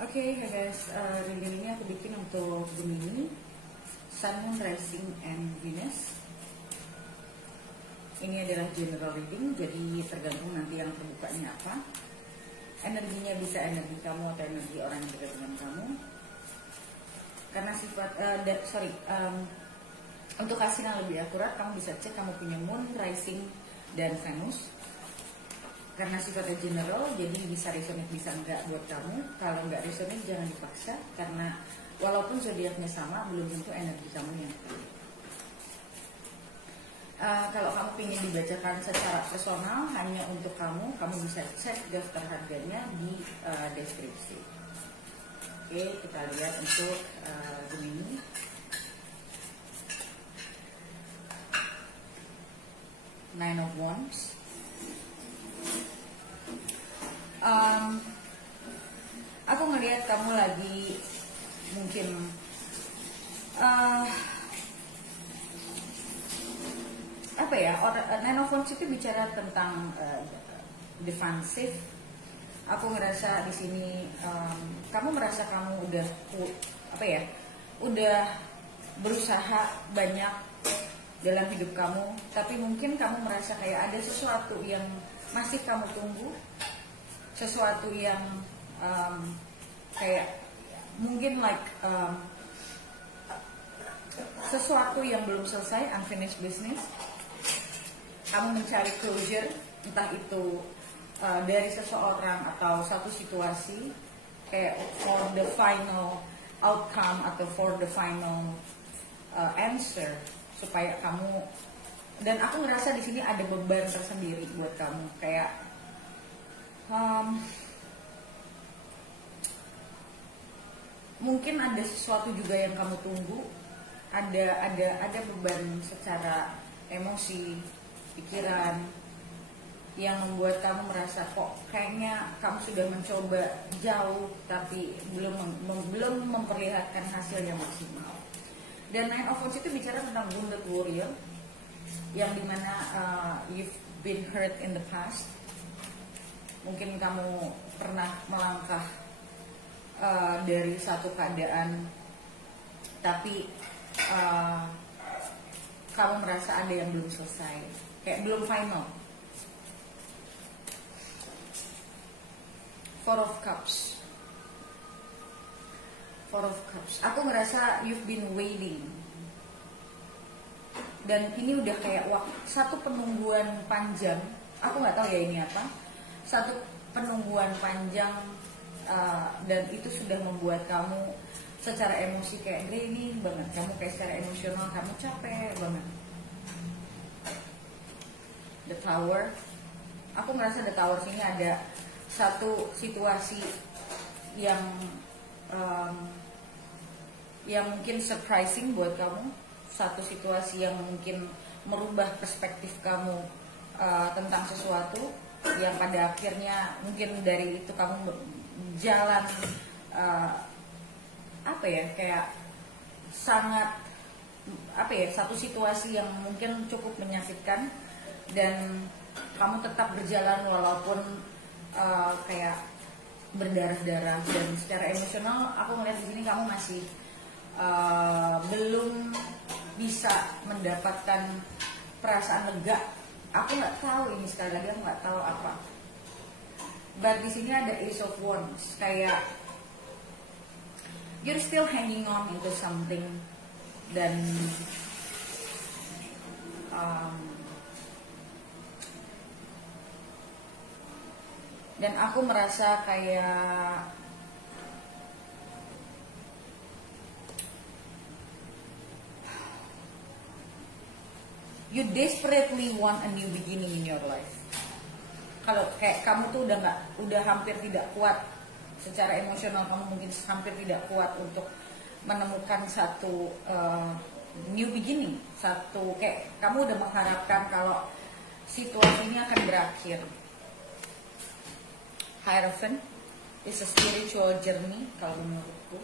Oke, guys, reading ini aku bikin untuk Gemini, Sun, Moon, Rising, and Venus. Ini adalah general reading, jadi tergantung nanti yang terbukanya apa. Energinya bisa energi kamu atau energi orang yang dekat dengan kamu. Karena sifat, untuk hasil yang lebih akurat, kamu bisa cek kamu punya Moon, Rising, dan Venus. Karena sifatnya general, jadi bisa resonate bisa enggak buat kamu. Kalau enggak resonate jangan dipaksa, karena walaupun zodiaknya sama, belum tentu energi kamu yang pilih. Kalau kamu ingin dibacakan secara personal hanya untuk kamu bisa cek daftar harganya di deskripsi. Oke, kita lihat untuk Gemini. Nine of Wands. Aku ngelihat kamu lagi mungkin apa ya, Nine of Wands itu bicara tentang defensif. Aku ngerasa di sini kamu merasa kamu udah udah berusaha banyak dalam hidup kamu, tapi mungkin kamu merasa kayak ada sesuatu yang masih kamu tunggu, sesuatu yang kayak mungkin sesuatu yang belum selesai, unfinished business. Kamu mencari closure, entah itu dari seseorang atau satu situasi, kayak for the final outcome atau for the final answer, supaya kamu, dan aku ngerasa di sini ada beban tersendiri buat kamu, kayak mungkin ada sesuatu juga yang kamu tunggu, ada beban secara emosi, pikiran, yang membuat kamu merasa kok kayaknya kamu sudah mencoba jauh tapi belum memperlihatkan hasil yang maksimal. Dan Nine of Wands itu bicara tentang wounded warrior, yang dimana you've been hurt in the past. Mungkin kamu pernah melangkah dari satu keadaan, tapi kamu merasa ada yang belum selesai, kayak belum final. Four of Cups. Aku ngerasa you've been waiting, dan ini udah kayak satu penungguan panjang. Aku nggak tahu ya ini apa. Satu penungguan panjang, dan itu sudah membuat kamu secara emosi kayak draining banget. Kamu kayak secara emosional kamu capek banget. The Tower. Aku merasa The Tower sini ada satu situasi yang mungkin surprising buat kamu, satu situasi yang mungkin merubah perspektif kamu tentang sesuatu, yang pada akhirnya mungkin dari itu kamu jalan kayak sangat satu situasi yang mungkin cukup menyakitkan, dan kamu tetap berjalan walaupun kayak berdarah-darah. Dan secara emosional aku melihat di sini kamu masih belum bisa mendapatkan perasaan lega. Aku nggak tahu ini, sekali lagi aku nggak tahu apa. But di sini ada Ace of Wands, kayak you're still hanging on into something, dan aku merasa kayak you desperately want a new beginning in your life. Kalau kayak kamu tuh udah hampir tidak kuat secara emosional, kamu mungkin hampir tidak kuat untuk menemukan satu new beginning, satu kayak kamu udah mengharapkan kalau situasinya akan berakhir. Hierophant is a spiritual journey kalau menurutku.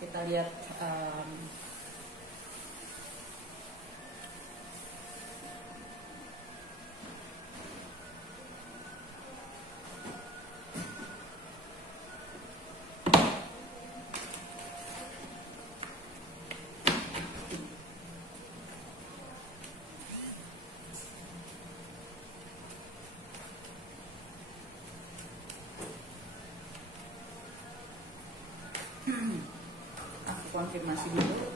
Kita lihat konfirmasi dulu.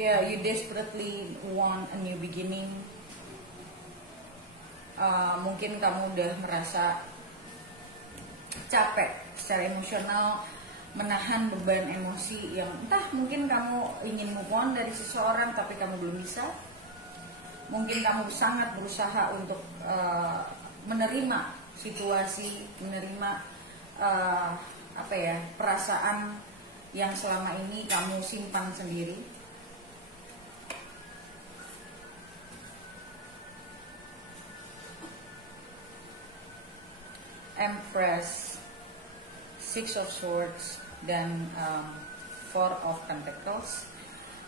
Yeah, you desperately want a new beginning. Mungkin kamu udah merasa capek secara emosional, menahan beban emosi yang entah mungkin kamu ingin move on dari seseorang tapi kamu belum bisa. Mungkin kamu sangat berusaha untuk menerima situasi, menerima perasaan yang selama ini kamu simpan sendiri. Empress, Six of Swords, dan Four of Pentacles.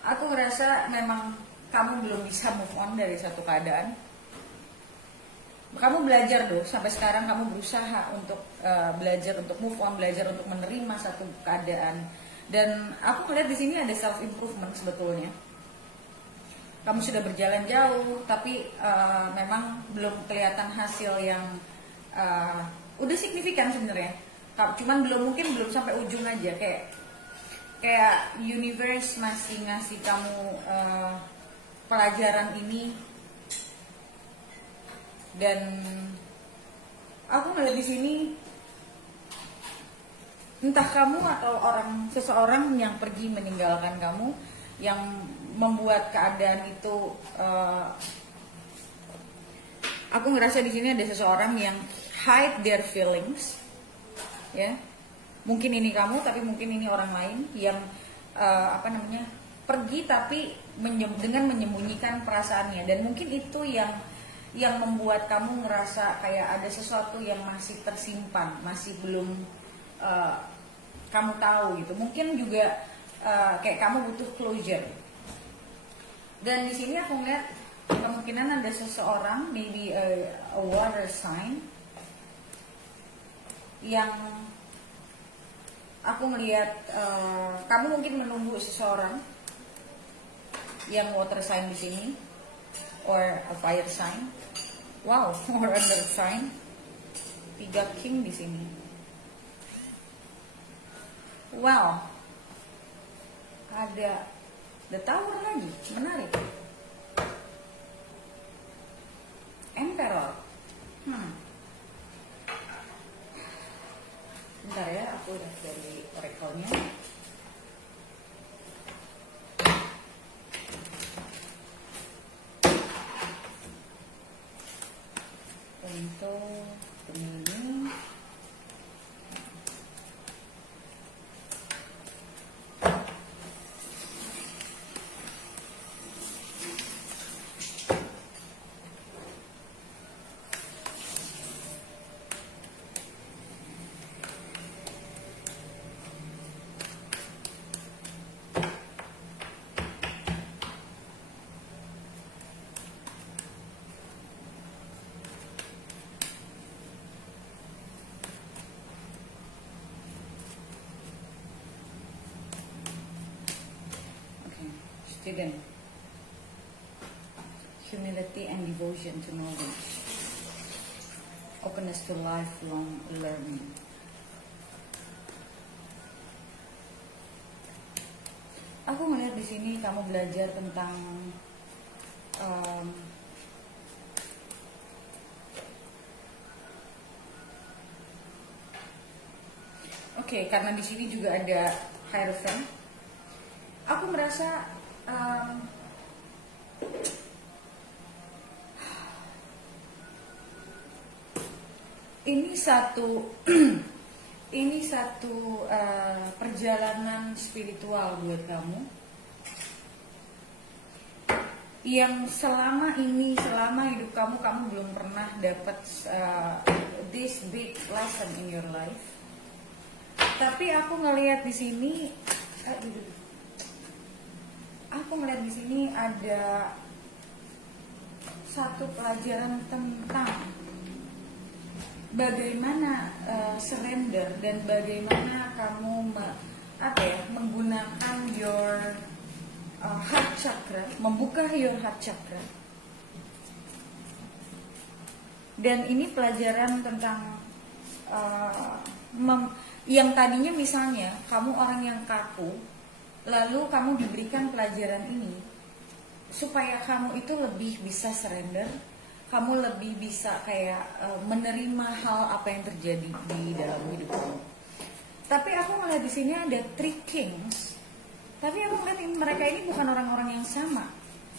Aku ngerasa memang kamu belum bisa move on dari satu keadaan. Kamu belajar sampai sekarang kamu berusaha untuk belajar untuk move on, belajar untuk menerima satu keadaan. Dan aku melihat di sini ada self improvement sebetulnya. Kamu sudah berjalan jauh, tapi memang belum kelihatan hasil yang udah signifikan sebenarnya. Cuman belum sampai ujung aja, kayak universe masih ngasih kamu pelajaran ini. Dan aku melihat di sini entah kamu atau seseorang yang pergi meninggalkan kamu yang membuat keadaan itu aku ngerasa di sini ada seseorang yang hide their feelings, ya. Mungkin ini kamu, tapi mungkin ini orang lain yang pergi tapi dengan menyembunyikan perasaannya. Dan mungkin itu yang membuat kamu ngerasa kayak ada sesuatu yang masih tersimpan, masih belum kamu tahu gitu. Mungkin juga kayak kamu butuh closure. Dan di sini aku ngeliat kemungkinan ada seseorang, maybe a water sign, yang aku melihat kamu mungkin menunggu seseorang yang water sign di sini, or a fire sign, wow, or another sign. 3 king di sini, wow, ada the tower lagi, menarik. Emperor. Bentar ya, aku udah dari oracle-nya. Untuk ini student, humility and devotion to knowledge, openness to lifelong learning. Aku melihat di sini kamu belajar tentang karena di sini juga ada Hierophant. Aku merasa ini satu perjalanan spiritual buat kamu yang selama hidup kamu belum pernah dapat this big lesson in your life. Tapi aku ngelihat di sini ada satu pelajaran tentang bagaimana surrender dan bagaimana kamu menggunakan your heart chakra, membuka your heart chakra. Dan ini pelajaran tentang yang tadinya misalnya kamu orang yang kaku, lalu kamu diberikan pelajaran ini supaya kamu itu lebih bisa surrender, kamu lebih bisa kayak menerima hal apa yang terjadi di dalam hidup kamu. Tapi aku melihat di sini ada 3 kings. Tapi aku melihat mereka ini bukan orang-orang yang sama.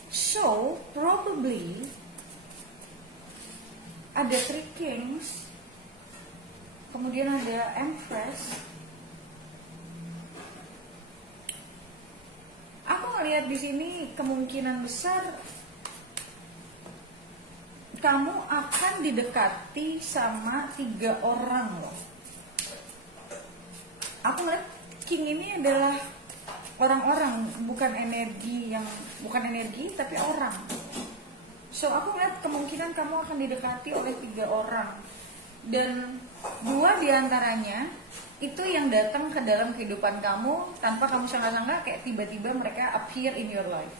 So probably ada 3 kings, kemudian ada empress. Aku melihat di sini kemungkinan besar kamu akan didekati sama 3 orang loh. Aku melihat king ini adalah orang-orang, bukan energi tapi orang. So aku melihat kemungkinan kamu akan didekati oleh 3 orang, dan 2 diantaranya itu yang datang ke dalam kehidupan kamu tanpa kamu sangka-sangka, kayak tiba-tiba mereka appear in your life.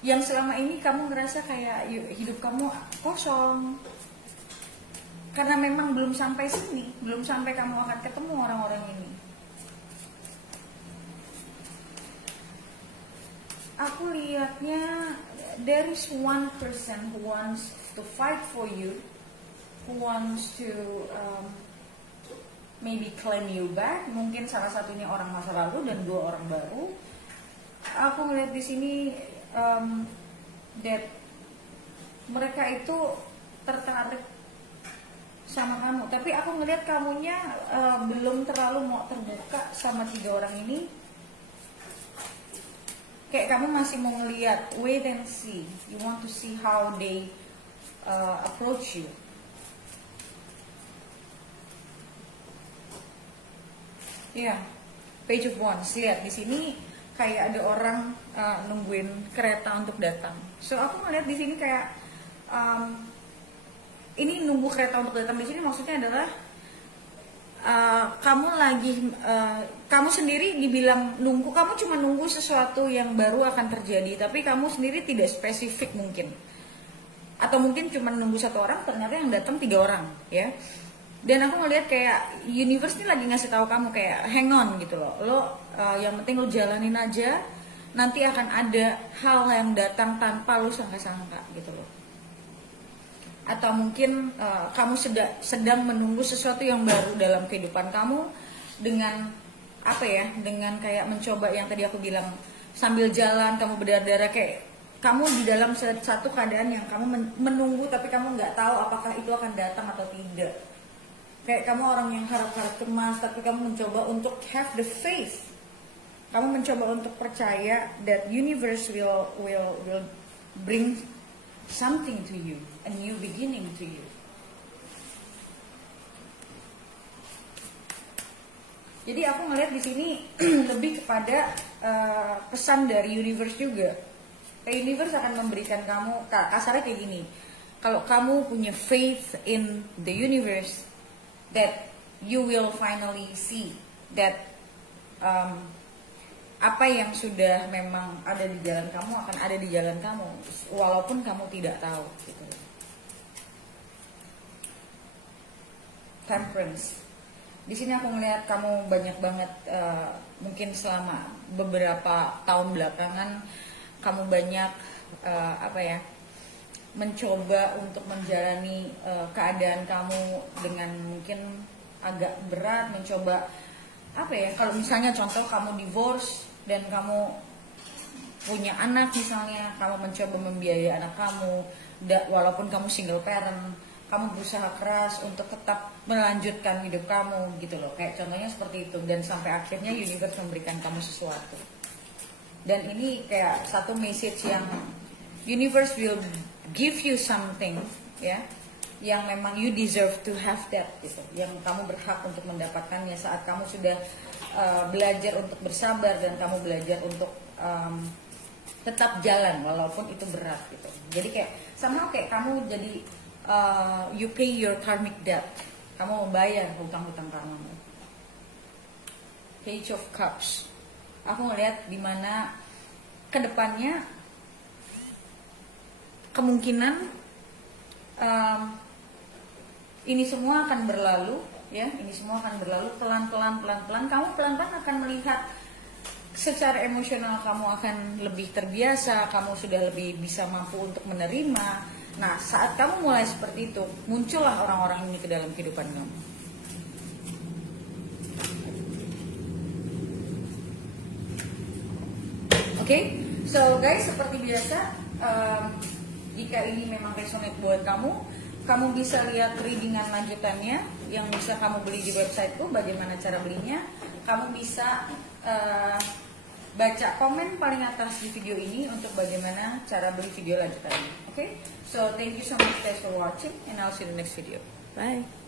Yang selama ini kamu ngerasa kayak hidup kamu kosong, karena memang belum sampai sini, belum sampai kamu akan ketemu orang-orang ini. Aku lihatnya there is one person who wants to fight for you, who wants to maybe claim you back. Mungkin salah satunya orang masa lalu dan 2 orang baru. Aku melihat di sini that mereka itu tertarik sama kamu, tapi aku ngelihat kamunya belum terlalu mau terbuka sama 3 orang ini. Kayak kamu masih mau ngelihat, wait and see. You want to see how they approach you. Ya, yeah. Page of Wands. Lihat di sini kayak ada orang nungguin kereta untuk datang. So aku ngelihat di sini kayak ini nunggu kereta untuk datang di sini maksudnya adalah kamu sendiri dibilang nunggu, kamu cuma nunggu sesuatu yang baru akan terjadi, tapi kamu sendiri tidak spesifik mungkin, atau mungkin cuma nunggu 1 orang, ternyata yang datang 3 orang, ya. Dan aku ngelihat kayak universe ini lagi ngasih tahu kamu kayak hang on gitu loh, yang penting lo jalanin aja, nanti akan ada hal yang datang tanpa lo sangka-sangka gitu loh. Atau mungkin kamu sedang menunggu sesuatu yang baru dalam kehidupan kamu, dengan dengan kayak mencoba yang tadi aku bilang, sambil jalan kamu berdarah-darah, kayak kamu di dalam satu keadaan yang kamu menunggu tapi kamu nggak tahu apakah itu akan datang atau tidak. Kayak kamu orang yang harap-harap cemas, tapi kamu mencoba untuk have the faith. Kamu mencoba untuk percaya that universe will bring something to you, a new beginning to you. Jadi aku ngelihat di sini lebih kepada pesan dari universe juga. Universe akan memberikan kamu, kasarnya kayak gini. Kalau kamu punya faith in the universe, that you will finally see that apa yang sudah memang ada di jalan kamu akan ada di jalan kamu, walaupun kamu tidak tahu gitu. Temperance. Di sini aku melihat kamu banyak banget, mungkin selama beberapa tahun belakangan kamu banyak mencoba untuk menjalani keadaan kamu dengan mungkin agak berat, mencoba kalau misalnya contoh kamu divorce dan kamu punya anak misalnya, kamu mencoba membiayai anak kamu, walaupun kamu single parent, kamu berusaha keras untuk tetap melanjutkan hidup kamu gitu loh, kayak contohnya seperti itu, dan sampai akhirnya universe memberikan kamu sesuatu. Dan ini kayak satu message yang universe will give you something, ya, yang memang you deserve to have that gitu, yang kamu berhak untuk mendapatkannya saat kamu sudah belajar untuk bersabar dan kamu belajar untuk tetap jalan walaupun itu berat gitu. Jadi kayak sama kayak kamu jadi you pay your karmic debt, kamu membayar hutang-hutang kamu. Page of Cups. aku ngelihat dimana kedepannya kemungkinan ini semua akan berlalu, ya, ini semua akan berlalu pelan-pelan. Kamu pelan-pelan akan melihat secara emosional kamu akan lebih terbiasa, kamu sudah lebih bisa mampu untuk menerima. Nah, saat kamu mulai seperti itu, muncullah orang-orang ini ke dalam kehidupan kamu. Oke, so guys, seperti biasa, jika ini memang resonate buat kamu, kamu bisa lihat readingan lanjutannya yang bisa kamu beli di websiteku. Bagaimana cara belinya? Kamu bisa baca komen paling atas di video ini untuk bagaimana cara beli video lanjutannya. Oke, so thank you so much guys for watching, and I'll see you in the next video. Bye.